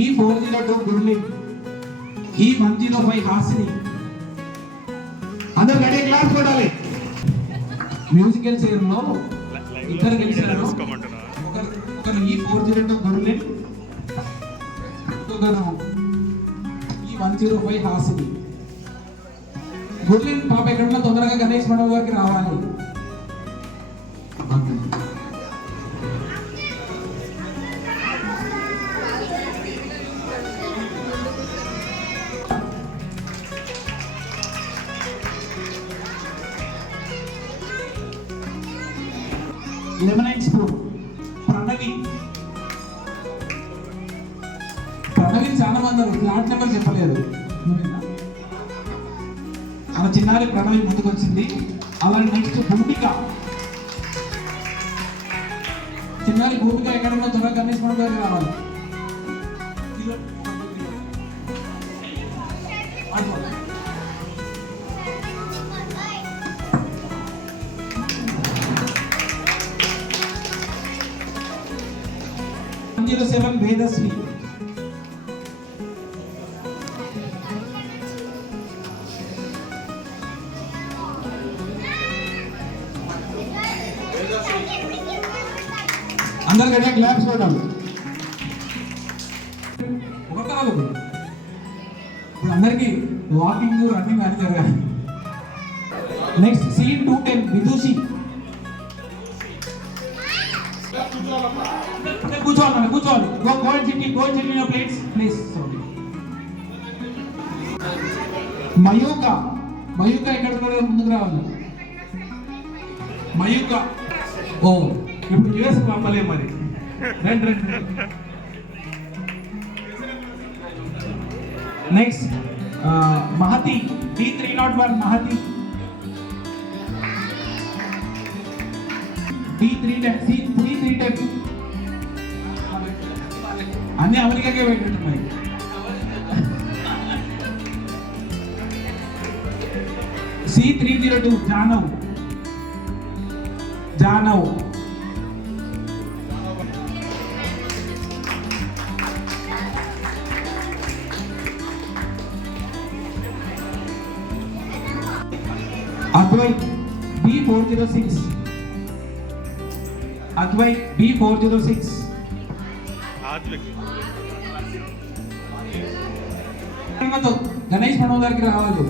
E402 గుర్లి, E105 హాసిని. అందరూ గట్టిగా క్లాస్ కొట్టాలి. మ్యూజికల్ చైర్ లో ఇద్దరు గెలిచారు. ఒకరు E402 గుర్లి, ఒకరు E105 హాసిని. గుర్లిన్ పాప ఎక్కడ తొందరగా గణేష్ మండపం వరకు రావాలి. లెమనైన్ స్పూన్ ప్రణవి. ప్రణవి చాలా మంది ఫ్లాట్ నెంబర్ చెప్పలేదు. మన చిన్నారి ప్రణవి ముందుకు వచ్చింది. అలాగే నెక్స్ట్ భూమిక. చిన్నారి భూమిక ఎక్కడున్నా త్వరగా గణేష్ మండపం దగ్గర రావాలి. వేదశ్రీ. అందరు గట్టిగా క్లాప్స్ కొట్టాలి. ఇప్పుడు అందరికి వాకింగ్ రన్నింగ్ అని జరగాలి. Next C210 Vidushi. కూర్చోవాలి కూర్చోవాలి. Go and sit in your plates please. Mayuka. Mayuka ఎక్కడ కూడా ముందుకు రావాలి. మయూక. ఓ ఇప్పుడు యుఎస్ పంపలే మరి. రండి. నెక్స్ట్ మహతి. D301 మహతి. D310 అన్ని అమెరికాకే పెట్టినట్టున్నాయి. C302 జానవ్. అద్వైత్ B406. గణేష్ మండపం దగ్గరికి రావాలి.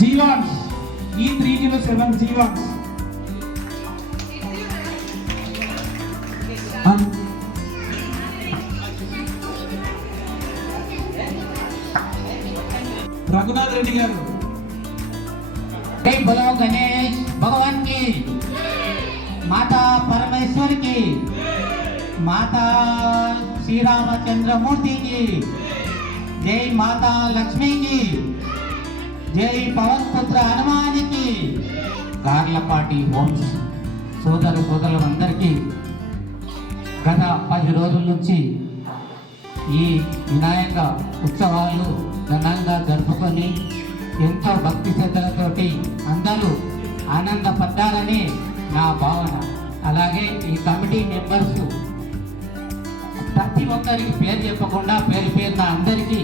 జీవాన్స్. E307 జీవాన్స్. రఘునాథ్ రెడ్డి గారు. जय बोलो गणेश भगवान की, माता परमेश्वर की, माता श्री रामचंद्र मूर्ति की, जय माता लक्ष्मी की, जय पवन पुत्र हनुमान की. గార్లపాటి హోమ్స్ సోదరులందరికీ గత 10 రోజుల నుంచి ఈ వినాయక ఉత్సవాలు ఘనంగా జరుపుకొని ఎంతో భక్తి శ్రద్ధలతోటి అందరూ ఆనందపడ్డారని నా భావన. అలాగే ఈ కమిటీ మెంబర్స్ ప్రతి ఒక్కరికి పేరు చెప్పకుండా పేరున అందరికీ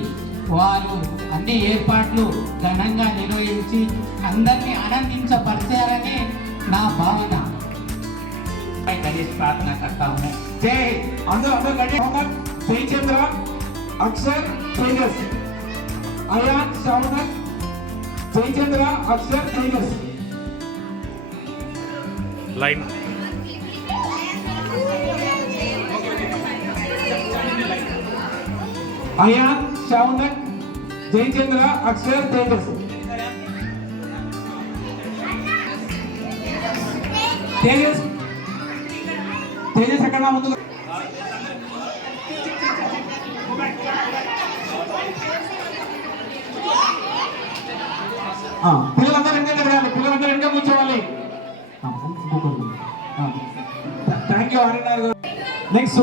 వారు అన్ని ఏర్పాట్లు ఘనంగా నిర్వహించి అందరినీ ఆనందించపరిచారని నా భావన. గణేష్ ప్రార్థన కర్తాము. జై. అందరూ జయచంద్ర, అక్షర్, తేజస్. అయాన్, శౌనక్, జయచంద్ర, అక్షర్, తేజస్. లైన్. అయాన్, శౌనక్, జయచంద్ర, అక్షర్, తేజస్. తేజస్ ఎక్కడ ముందు. పిల్లలందరూ వెనక తిరగాలి. పిల్లలందరూ వెనక కూర్చోవాలి. థ్యాంక్ యూ ఆర్ఎన్ఆర్ గారు. నెక్స్ట్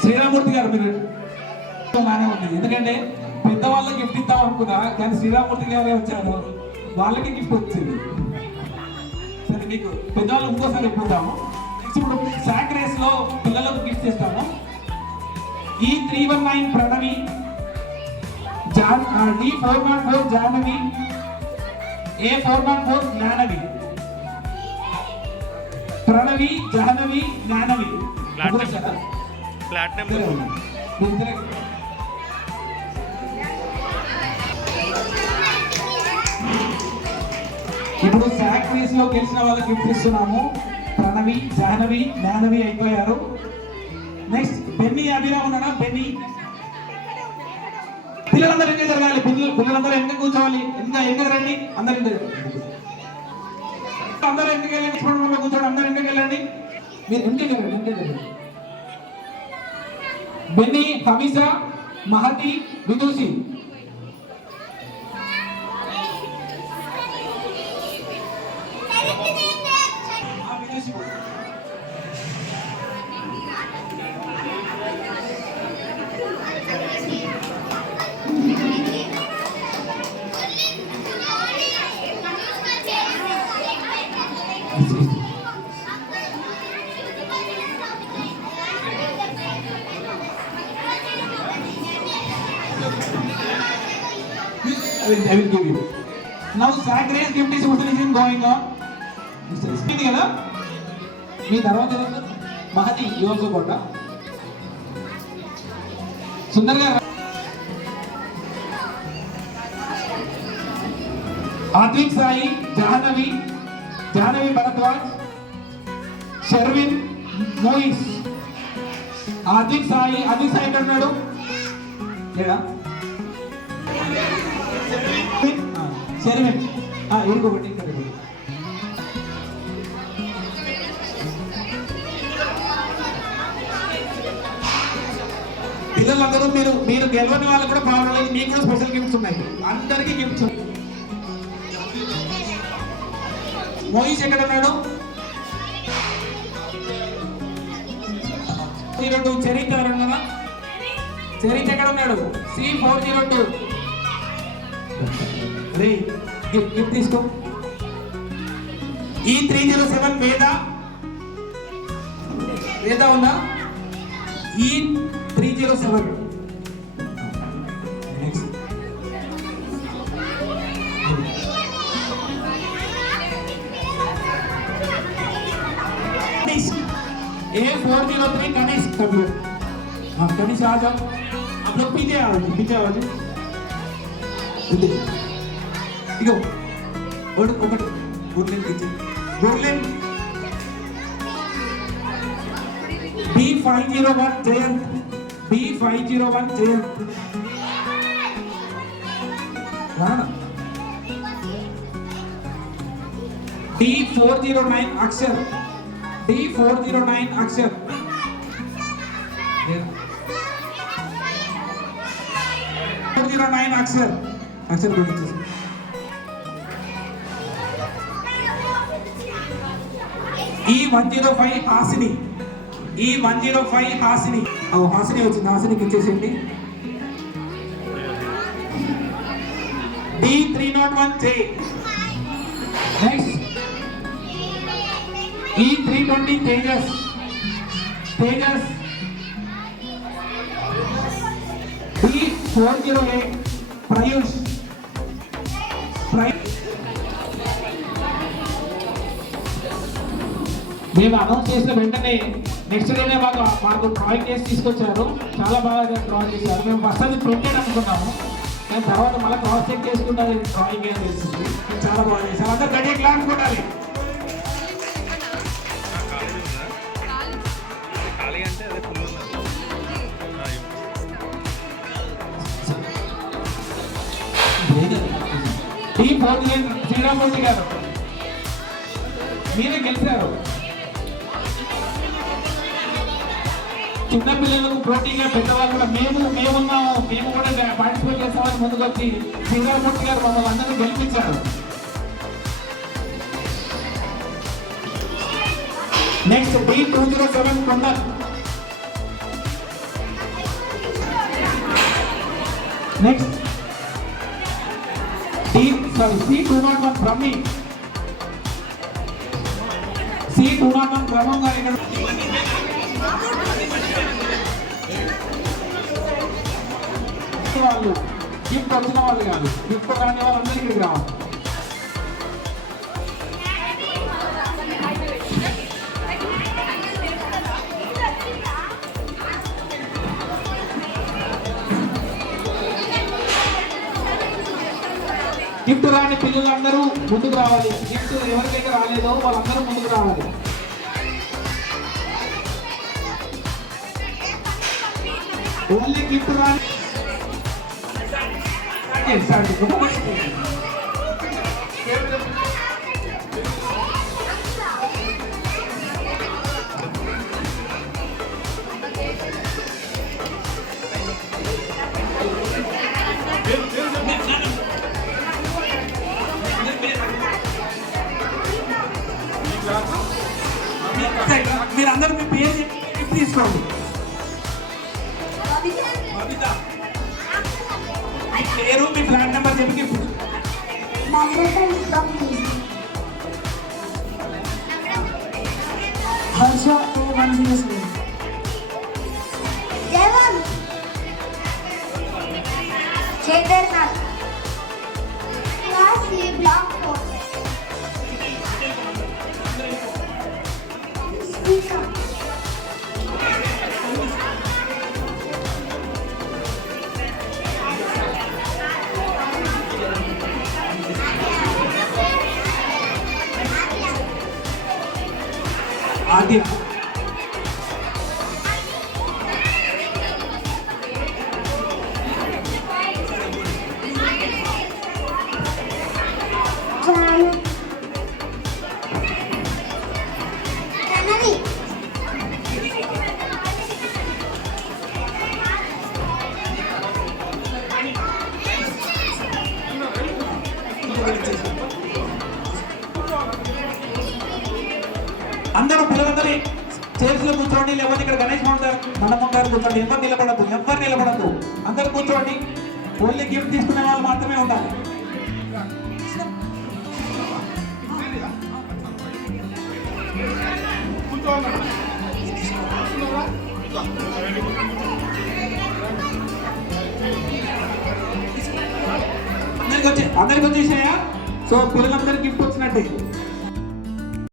శ్రీరామూర్తి గారు. మీరు బాగానే ఉంది, ఎందుకంటే పెద్దవాళ్ళకి గిఫ్ట్ ఇద్దాం అనుకున్నా కానీ శ్రీరామూర్తి గారే వచ్చారు. వాళ్ళకి గిఫ్ట్ వచ్చింది. సరే మీకు పెద్దవాళ్ళు ఇంకోసారి ఇప్పుతాము. నెక్స్ట్ ఇప్పుడు సాక్ రేస్ లో పిల్లలకు గిఫ్ట్ ఇస్తాము. E319 Pranavi, D414 Jahnavi, A414 Gnanavi. Pranavi, Jahnavi, Gnanavi. Platinum ఇప్పుడు సాక్ రేస్ లో గెలిచిన వాళ్ళకి గిఫ్ట్ ఇస్తున్నాము. ప్రణవి, జాహ్నవి, జ్ఞానవి అయిపోయారు. నెక్స్ట్ బెన్నీ అభిరామ్ ఉన్నాడా? బెన్నీ. పిల్లలందరూ ఎంగ జరగాలి. పిల్లలందరూ ఎంగ కూర్చోవాలి. ఎంగ రండి. అందరు అందరూ ఎంగకి వెళ్ళండి. కూర్చోండి. అందరూ ఎంగకి వెళ్ళండి. మీరు ఎంగకి వెళ్ళండి. Benny, Hamiza, Mahathi, Vidushi. I will give you. Now sack race gift distribution is going on. ఇది కదా మీ తర్వాత మహతి యువకు కూడా సుందర్ గారు, ఆత్విక్ సాయి, జాహ్నవి భరద్వాజ్, షర్విన్, మోయిస్. ఆత్విక్ సాయి ఎక్కడ ఉన్నాడు? లేదా షర్విన్ ఇంకొకటి. పిల్లలందరూ మీరు గెలవని వాళ్ళకి కూడా పర్వాలేదు. మీకు కూడా స్పెషల్ గిఫ్ట్స్ ఉన్నాయి. అందరికీ గిఫ్ట్స్ ఉన్నాయి. మోయిస్ ఎక్కడ ఉన్నాడు? 02 చరిత్ర ఎవరన్నా? చరిత్ర ఎక్కడ ఉన్నాడు? C402. రే గిఫ్ట్ తీసుకో. E307 వేద ఉందా? E307. నెక్స్ట్ A403 कनिष्क कभी हाँ कनिष्क आ जाओ. आप लोग पीछे आओ जी. इगो ఒకటి Gurleen teacher Gurleen. B501 Jayant. B501 Jayant. D409 Akshar. D409 Akshar. Akshar గురించి E105 హాసిని. E105 హాసిని. హాసిని వచ్చింది. హాసినికి ఇచ్చేసేయండి. D301 జే. Next E320 Tejas. D408 ప్రయూష్. మేము అనౌన్స్ చేసిన వెంటనే నెక్స్ట్ డేనే మాకు డ్రాయింగ్ చేసి తీసుకొచ్చారు. చాలా బాగా డ్రా చేశారు. మేము ఫస్ట్ అది ప్రింటెడ్ అనుకున్నాము, కానీ తర్వాత మళ్ళీ క్రాస్ చెక్ చేసుకుంటే డ్రాయింగ్ అని తెలిసింది. చాలా బాగా చేశారు. అందరూ గట్టిగా క్లాప్స్ కొట్టాలి. D409 శ్రీరామూర్తి గారు మీరే గెలిచారు. చిన్నపిల్లలు పోటీగా పెద్దవాళ్ళు కూడా మేమున్నాము, మేము కూడా పార్టిసిపేట్ చేస్తామని ముందుకు వచ్చి శ్రీరామూర్తి గారు మమ్మల్ని అందరినీ గెలిపించారు. Next D207 Kondal. Next sorry C201 Brahmi C201 బ్రహ్మం గారు ఇక్కడ వాళ్ళు గిఫ్ట్ వచ్చిన వాళ్ళు కాదు, గిఫ్ట్ రాని వాళ్ళందరూ ఇక్కడికి రావాలి. గిఫ్ట్ రాని పిల్లలందరూ ముందుకు రావాలి. గిఫ్ట్ ఎవరికైతే రాలేదో వాళ్ళందరూ ముందుకు రావాలి. ఓన్లీ గిఫ్ట్ రాని మీరందరూ మీ పేరు గిఫ్ట్ తీసుకోండి. మీ పేరు మీ ఫ్లాట్ నెంబర్ చెప్పి గిఫ్ట్. హర్ష 107. జయవన్ కేదార్నాథ్ క్లాస్ ఏ బ్లాక్ 4 స్పీకర్ ఆద్య జాను కనవి అందరూ పిల్లలందరూ చైర్స్ లో కూర్చోండి, లేకపోతే ఇక్కడ గణేష్ మండపం గారు కూర్చోండి. ఎవరు నిలబడద్దు. అందరూ కూర్చోండి. ఓన్లీ గిఫ్ట్ తీసుకునే వాళ్ళు మాత్రమే ఉండాలి. అందరికి వచ్చేసాయా? సో పిల్లలందరూ గిఫ్ట్